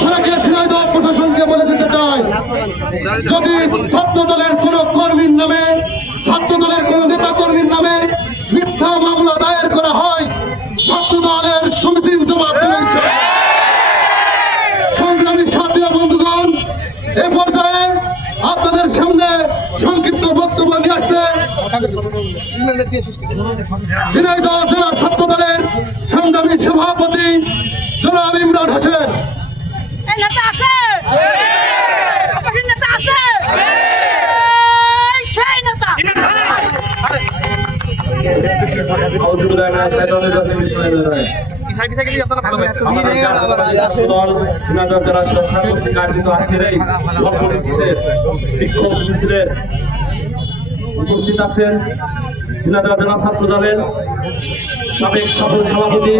ঝিনাইদহ প্রশাসনকে বলে দিতে চাই, যদি ছাত্র দলের কোন কর্মীর নামে, ছাত্র দলের কোন নেতা কর্মীর নামে মিথ্যা মামলা দায়ের করা হয়, ছাত্র দলের সমীচীন জবাব দেবেন। সংগ্রামী সাথী ও বন্ধুগণ, এ পর্যায়ে আপনাদের সামনে সংক্ষিপ্ত বক্তব্য নিয়ে আসছে ঝিনাইদহ জেলা ছাত্র দলের সংগ্রামী সভাপতি জনাব ইমরান হোসেন। উপস্থিত আছেন ঝিনাইদহ জেলা ছাত্র দলের সাবেক সফল সভাপতি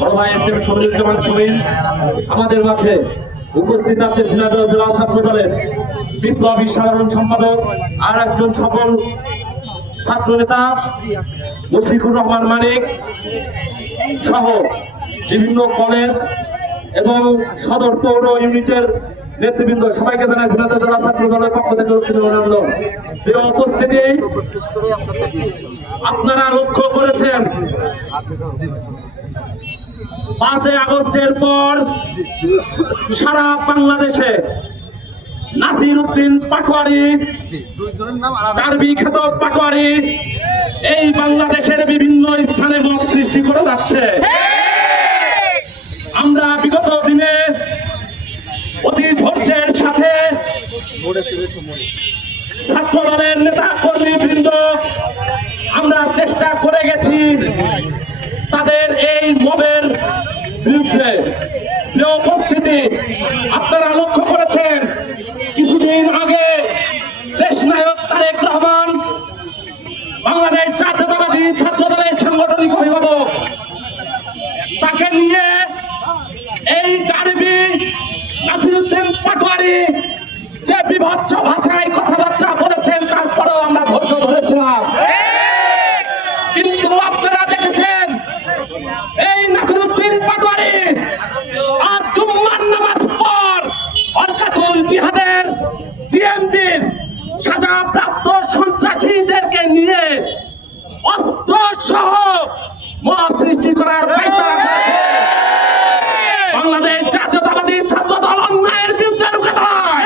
বড় ভাই এস.এম. সমীরুজ্জামান সমীর। আমাদের মাঝে উপস্থিত আছে ঝিনাইদহ জেলা ছাত্র দলের বিপ্লবী সাধারণ সম্পাদক আর একজন সফল ছাত্র নেতা মুশফিকুর রহমান মানিক সহ বিভিন্ন কলেজ এবং সদর পৌর ইউনিটের নেতৃবৃন্দ। সবাইকে জানাই ঝিনাইদহ জেলা ছাত্র দলের পক্ষ থেকে অভিনন্দন। এই উপস্থিতি আপনারা লক্ষ্য করেছেন 5 আগস্টের পর সারা বাংলাদেশে নাসির উদ্দিন পাটোয়ারি, ডার্বি খ্যাত পাটোয়ারি এই বাংলাদেশের বিভিন্ন স্থানে মত সৃষ্টি করে যাচ্ছে। আমরা বিগত দিনে অতি ধৈর্যের সাথে ছাত্র দলের নেতা কর্মী বৃন্দ আমরা চেষ্টা করে গেছি তাদের এই মবের বিরুদ্ধে। উপস্থিতি আপনারা লক্ষ্য করেছেন কিছুদিন আগে দেশনায়ক তারেক রহমান বাংলাদেশ জাতীয়তাবাদী ছাত্র দলের সাংগঠনিক অভিভাবক, তাকে নিয়ে এই ডার্বি নাসিরউদ্দিন পাটোয়ারি যে বিভৎস ভাষায় কথাবার্তা বলেছেন, তারপরেও আমরা ধৈর্য ধরেছিলাম। কিন্তু আপনারা দেখেছেন এই নাসিরউদ্দিন পাটোয়ারি আর জুম্মার নামাজ পর অরকাতুল জিহাদের জিএমবির সাজাপ্রাপ্ত সন্ত্রাসীদেরকে নিয়ে অস্ত্র সহ মত সৃষ্টি করার পায়তারা করেছে। বাংলাদেশ জাতীয়তাবাদী ছাত্র দল অন্যায়ের বিরুদ্ধে রুখে দাঁড়ায়।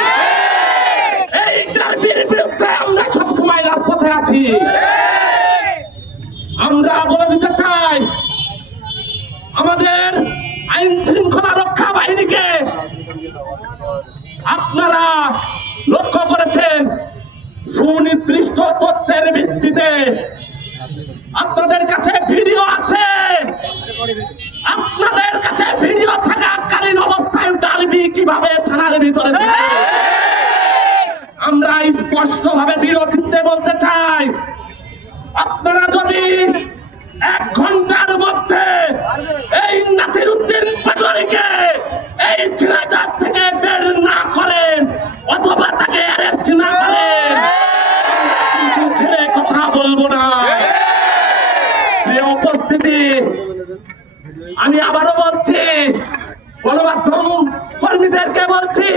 এই ডার্বির বিরুদ্ধে আমরা সবসময় রাজপথে আছি। আমরা বলে দিতে চাই আমাদের আইন শৃঙ্খলা রক্ষা বাহিনীকে, আপনারা লক্ষ্য করেছেন সুনির্দিষ্ট তথ্যের ভিত্তিতে আপনাদের কাছে ভিডিও আছে। আপনাদের কাছে ভিডিও থাকাকালীন অবস্থায় ডার্বি কিভাবে থানার ভিতরে ছিল, আমরা স্পষ্ট ভাবে দৃঢ় চিত্তে বলতে চাই, আপনারা যদি 1 ঘন্টার মধ্যে এই নাসিরউদ্দিন পাটোয়ারিকে এই ঝিনাইদহ থেকে বের না করেন অথবা তাকে অ্যারেস্ট না করেন, ছেড়ে কথা বলবো না। উপস্থিতি আমি আবারও বলছি, গণমাধ্যম কর্মীদেরকে বলছি,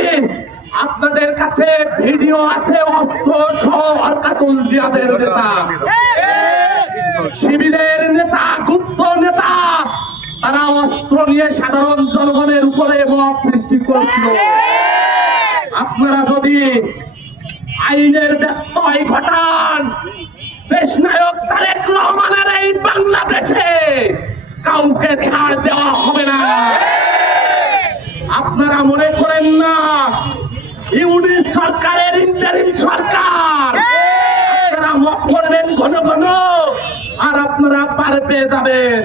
আপনাদের কাছে ভিডিও আছে অস্ত্র সহ অরকাতুল জিহাদের নেতা, শিবিরের নেতা, গুপ্ত নেতা, তারা অস্ত্র নিয়ে সাধারণ জনগণের উপরে মত সৃষ্টি করেছিল। আপনারা যদি আইনের ব্যত্যয় ঘটান, দেশনায়ক তারেক রহমানের এই বাংলাদেশে কাউকে ছাড় দেওয়া হবে না। আপনারা মনে করেন না ইউনিট সরকারের ইন্টারিম সরকার, আপনারা মত করবেন ঘন ঘন আর আপনারা পার পেয়ে যাবেন।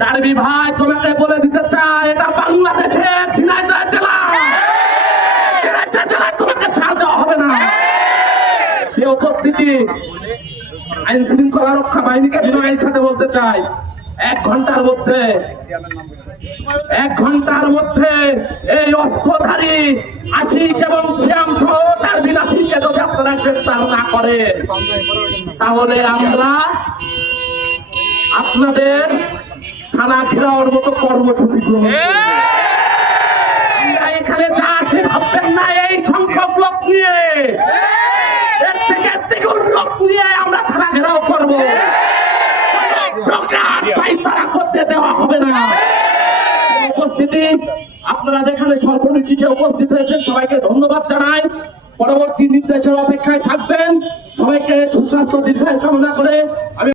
ডার্বি ভাই, তোমাকে বলে দিতে চাই, এটা বাংলাদেশের ঝিনাইদহ জেলা, ঝিনাইদহ জেলায় তোমাকে ছাড় দেওয়া হবে না। এই উপস্থিতি আইন শৃঙ্খলা রক্ষা বাহিনীকে বিনয়ের সাথে বলতে চাই, 1 ঘন্টার মধ্যে এই অস্ত্রধারী আশিক এবং সিয়াম সহ ডার্বি নাসিরকে যদি আপনারা গ্রেফতার না করেন, তাহলে আমরা আপনাদের থানা ঘেরাওর মতো কর্মসূচি গ্রহণ করব। নিয়ে, এর থেকে দ্বিগুণ লোক নিয়ে আমরা থানা ঘেরাও করবো। প্রকার পাইতারা করতে দেওয়া হবে না। উপস্থিতি আপনারা যেখানে সর্বনির্বিঘ্নে উপস্থিত হয়েছেন সবাইকে ধন্যবাদ জানাই। পরবর্তী নির্দেশের অপেক্ষায় থাকবেন। সবাইকে সুস্বাস্থ্য দীর্ঘায়ু কামনা করে আমি